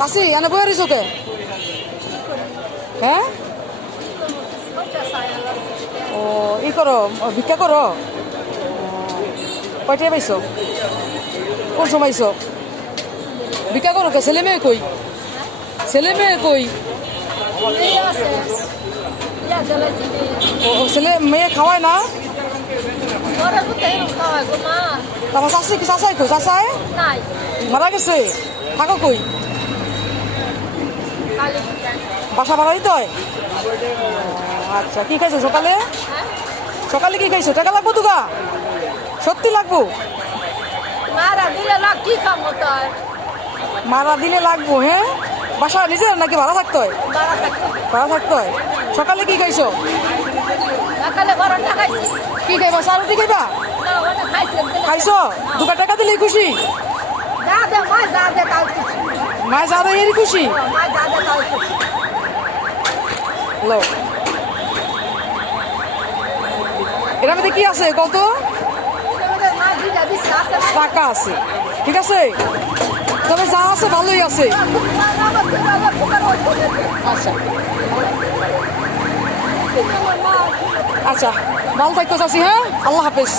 চাষি এনে বয়ে রইছো কে? হ্যাঁ ও ই করো ভিক্ষা করো কয়টায় পাইছো কোন সময় আইছো ভিক্ষা করো কে ছেলে মেয়ে কই ছেলে মেয়ে কই ও ছেলে মেয়ে খাওয়ায় না তারপর চাষি কি চাষাই কই চাষায় মারা গেছে থাকো কই বাসা ভাড়া দিতে হয় আচ্ছা কি খাইছো সকালে সকালে কি খাইছো টাকা লাগবো তুগা সত্যি লাগবো মারা দিলে লাগবো হ্যাঁ বাসা নিজের নাকি ভাড়া থাকতে হয় ভাড়া থাকতে হয় সকালে কি খাইছো কি খাইবা চা রুটি খাইবা খাইছো দুটা টাকা দিলেই খুশি মায় যা দেয় এরই খুশি হ্যালো এর মধ্যে কি আছে কত টাকা আছে ঠিক আছে তবে যা আছে ভালোই আছে আচ্ছা আচ্ছা ভালো থাকো চাচি হ্যাঁ আল্লাহ হাফেজ